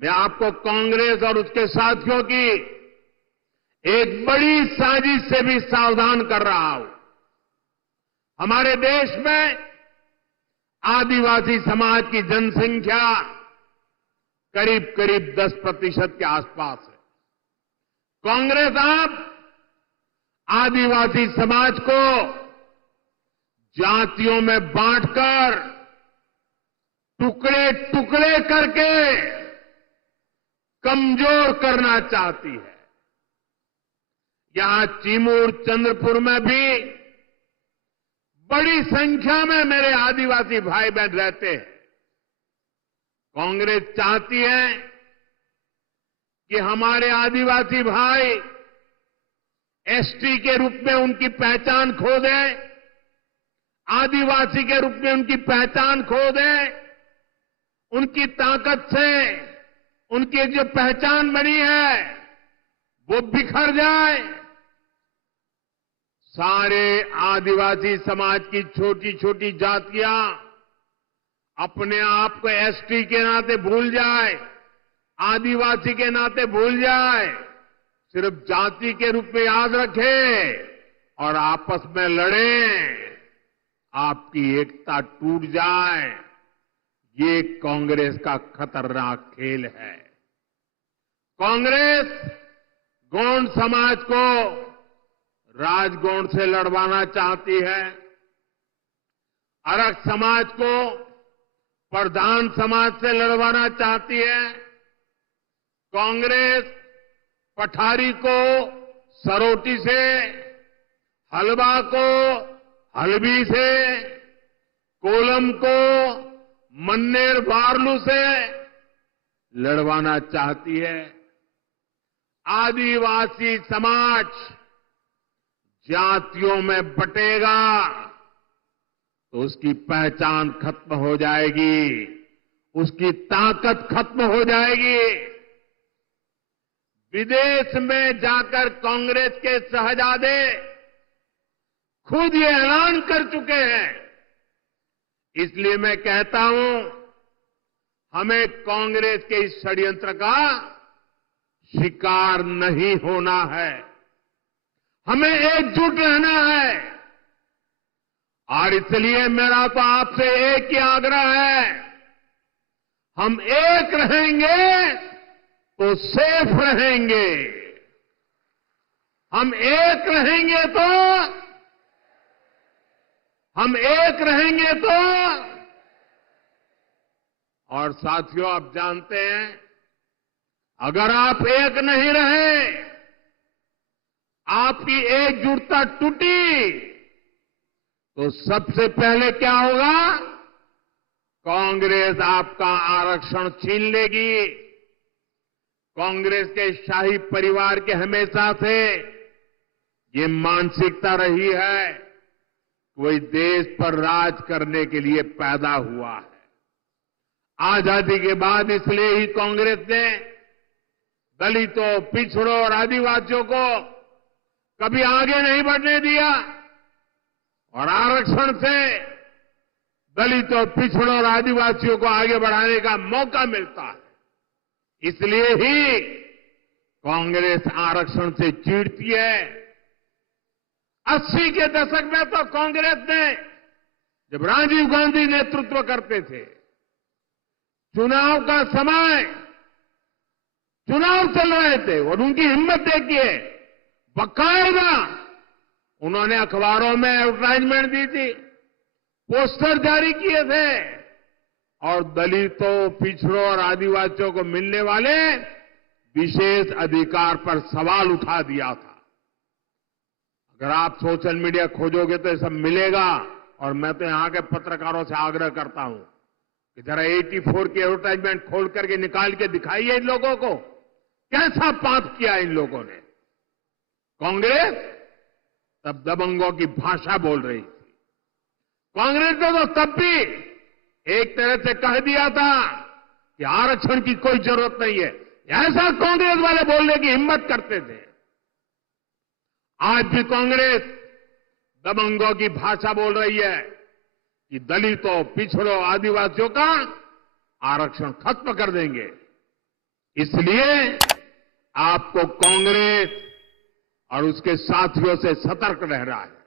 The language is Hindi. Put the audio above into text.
मैं आपको कांग्रेस और उसके साथियों की एक बड़ी साजिश से भी सावधान कर रहा हूं। हमारे देश में आदिवासी समाज की जनसंख्या करीब करीब 10% के आसपास है। कांग्रेस अब आदिवासी समाज को जातियों में बांटकर टुकड़े टुकड़े करके कमजोर करना चाहती है। यहां चिमूर चंद्रपुर में भी बड़ी संख्या में मेरे आदिवासी भाई बहन रहते हैं। कांग्रेस चाहती है कि हमारे आदिवासी भाई एसटी के रूप में उनकी पहचान खो दें, आदिवासी के रूप में उनकी पहचान खो दें, उनकी ताकत से उनकी एक जो पहचान बनी है वो बिखर जाए। सारे आदिवासी समाज की छोटी छोटी जातियां अपने आप को एसटी के नाते भूल जाए, आदिवासी के नाते भूल जाए, सिर्फ जाति के रूप में याद रखें और आपस में लड़ें, आपकी एकता टूट जाए। ये कांग्रेस का खतरनाक खेल है। कांग्रेस गौंड समाज को राजगौंड से लड़वाना चाहती है, अरग समाज को प्रधान समाज से लड़वाना चाहती है। कांग्रेस पठारी को सरोटी से, हलवा को हलबी से, कोलम को मन्नेर वार्लू से लड़वाना चाहती है। आदिवासी समाज जातियों में बटेगा तो उसकी पहचान खत्म हो जाएगी, उसकी ताकत खत्म हो जाएगी। विदेश में जाकर कांग्रेस के शहजादे खुद ये ऐलान कर चुके हैं। इसलिए मैं कहता हूं, हमें कांग्रेस के इस षड्यंत्र का शिकार नहीं होना है, हमें एकजुट रहना है। और इसलिए मेरा तो आपसे एक ही आग्रह है, हम एक रहेंगे तो सेफ रहेंगे, हम एक रहेंगे तो और साथियों, आप जानते हैं, अगर आप एक नहीं रहे, आपकी एकजुटता टूटी, तो सबसे पहले क्या होगा? कांग्रेस आपका आरक्षण छीन लेगी। कांग्रेस के शाही परिवार के हमेशा से ये मानसिकता रही है, कोई देश पर राज करने के लिए पैदा हुआ है। आजादी के बाद इसलिए ही कांग्रेस ने दलितों, पिछड़ों और आदिवासियों को कभी आगे नहीं बढ़ने दिया और आरक्षण से दलितों, पिछड़ों और आदिवासियों को आगे बढ़ाने का मौका मिलता है। इसलिए ही कांग्रेस आरक्षण से चिढ़ती है। 80 के दशक में तो कांग्रेस ने, जब राजीव गांधी नेतृत्व करते थे, चुनाव का समय, चुनाव चल रहे थे और उनकी हिम्मत देखिए, बाकायदा उन्होंने अखबारों में एडवर्टाइजमेंट दी थी, पोस्टर जारी किए थे और दलितों, पिछड़ों और आदिवासियों को मिलने वाले विशेष अधिकार पर सवाल उठा दिया था। अगर आप सोशल मीडिया खोजोगे तो ये सब मिलेगा। और मैं तो यहां के पत्रकारों से आग्रह करता हूं कि जरा 84 की एडवर्टाइजमेंट खोल करके निकाल के दिखाइए इन लोगों को, कैसा पाप किया इन लोगों ने। कांग्रेस तब दबंगों की भाषा बोल रही थी। कांग्रेस ने तो तब भी एक तरह से कह दिया था कि आरक्षण की कोई जरूरत नहीं है, ऐसा कांग्रेस वाले बोलने की हिम्मत करते थे। आज भी कांग्रेस दबंगों की भाषा बोल रही है कि दलितों, पिछड़ों, आदिवासियों का आरक्षण खत्म कर देंगे। इसलिए आपको कांग्रेस और उसके साथियों से सतर्क रहना है।